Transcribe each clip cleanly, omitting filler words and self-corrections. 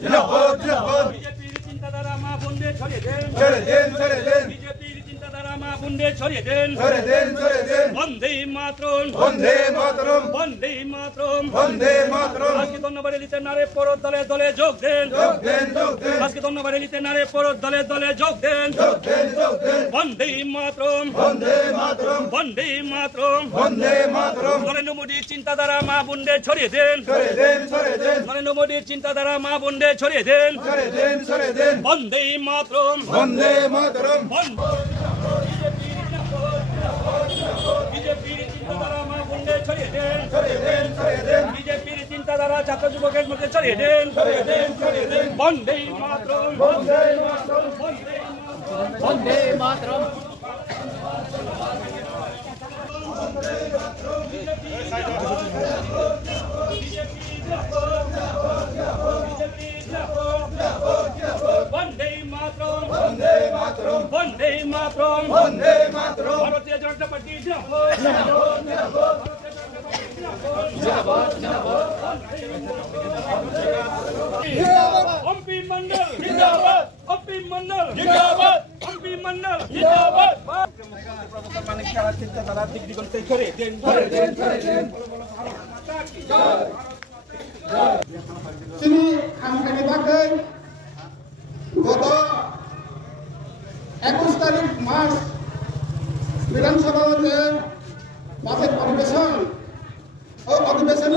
জিন্দাবাদ জিন্দাবাদ বিজেপির চিন্তাধারা মা বোনদের ছড়িয়ে দেন ছেড়ে দেন ছেড়ে দেন বিজেপির চিন্তাধারা মা বোনদের ছড়িয়ে দেন ছেড়ে দেন ছেড়ে দেন বন্দে মাতরম বন্দে মাতরম বন্দে মাতরম বন্দে মাতরম আজকে ধন্যবাদ দিতে নারে পরত দলে দলে যোগ দেন যোগ দেন যোগ দেন আজকে ধন্যবাদ দিতে নারে পরত দলে দলে যোগ দেন যোগ দেন যোগ দেন বন্দে মাতরম বন্দে মাতরম বন্দে মাতরম বন্দে মাতরম নরেন্দ্র মোদীর চিন্তাধারা মা বোনদের ছড়িয়ে দেন ছেড়ে দেন ছেড়ে দেন নরেন্দ্র মোদীর চিন্তাধারা মা বোনদের ছড়িয়ে দেন ছেড়ে দেন ছেড়ে দেন বন্দে মাতরম বন্দে মাতরম বিজেপির চিন্তাধারা মা বোনদের ছড়িয়ে দেন ছেড়ে দেন ছেড়ে দেন বিজেপির চিন্তাধারা ছাত্র যুবকের মধ্যে ছড়িয়ে দেন ছেড়ে দেন বন্দে মাতরম বন্দে মাতরম বন্দে মাতরম বন্দে মাতরম বন্দে মাতরম বন্দে মাতরম বন্দে মাতরম ভারতীয় জনতা পার্টি এমপি মন্ডল জিন্দাবাদ এমপি মন্ডল জিন্দাবাদ এমপি মন্ডল জিন্দাবাদ চিন্তাধারা দিক দিগন্তে ছড়িয়ে দেন তিনি খানখানি থাকেন গত 21 তারিখ মার্চ বিধানসভা হতে বাজেট অধিবেশন ও অধিবেশন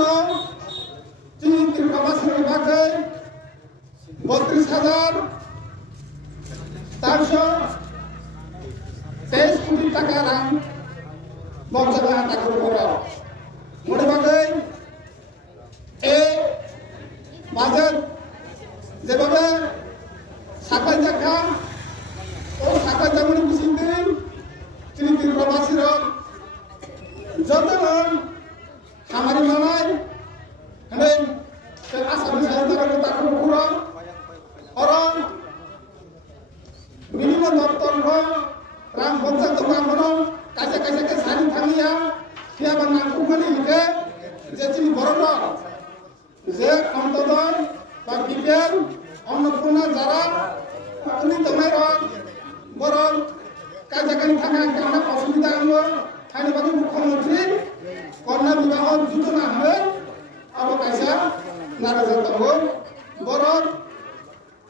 তিনি ত্রিপুরাবাসী বিভাগে 32,423 কোটি টাকা রাং বঞ্চনা টাকার উপর মনে ভাগে এই বাজেট যেভাবে সাকাই দেখা ও সাকাই জামনি বুঝিন দিন তিনি ত্রিপুরাবাসীর যতজন খামারি মানায় হেন আসামি সাহিত্য তাকে পুরো অরং বিভিন্ন দপ্তর রাম পঞ্চায়েত কামন কাছে কাছে সারি থামিয়া কিয়াবা নামকুমানি লিখে যে তিনি বড় যে অন্তদন বা বিজ্ঞান অন্নপূর্ণা যারা উনি তোমার বরং কাছাকাছি থাকা অনেক অসুবিধা আনবো খানিবাবু মুখ্যমন্ত্রী কন্যা বিবাহ দ্রুত না হয় অবকাশা নারাজ হবো বরং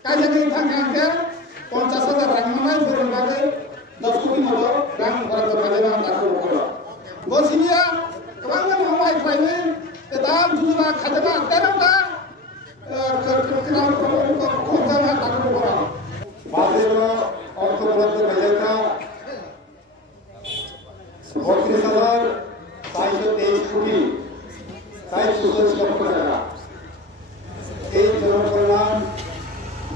কাছাকাছি থাকা 50,000 রাং মানায় বরং বাদে 10 কোটি মতো রাং বরাদ্দ পাবে না তারপর বসিয়া গোबां मावबाय थायो दा जुना खाजोबा तेर'था खमजाना तारखौ बरा বাজেট অর্থ বরাদ্দ বেজায়তা 32,423 কোটি 444 লক্ষ টাকা এই জনকল্যাণ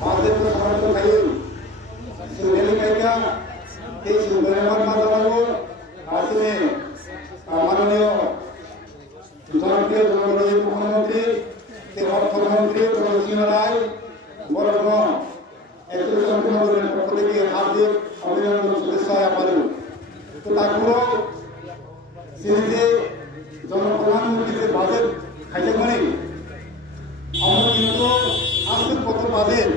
বাজেট সমর্থ খাইল সুরেলি কাইকা এই সুরেমান মাদাবাবু আসলে মাননীয় জনপ্রিয় জনপ্রিয় মুখ্যমন্ত্রী অর্থমন্ত্রী প্রণব রায় বরং একটু সম্পূর্ণ পক্ষ থেকে হার্দিক অভিনন্দন শুভেচ্ছা আমাদের তো তারপর সিরিজে জনকল্যাণমুখী যে বাজেট খাইতে মানে আমরা কিন্তু আসল কত বাজেট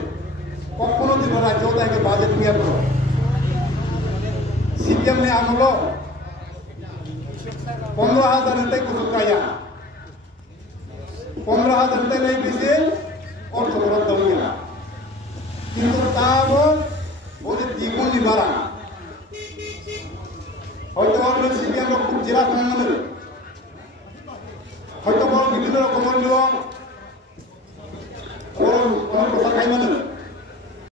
কখনো দিন রাজ্য তাকে বাজেট নিয়ে করো সিপিএম ने आंदोलो 15,000 নিতে কিছু কায়া 15,000 নিতে নেই দিছে অর্থ বরাদ্দ হইল না কিন্তু তাও ওদের দ্বিগুণ বাড়া হয়তো আমরা সিপিএম খুব জেলা কমানোর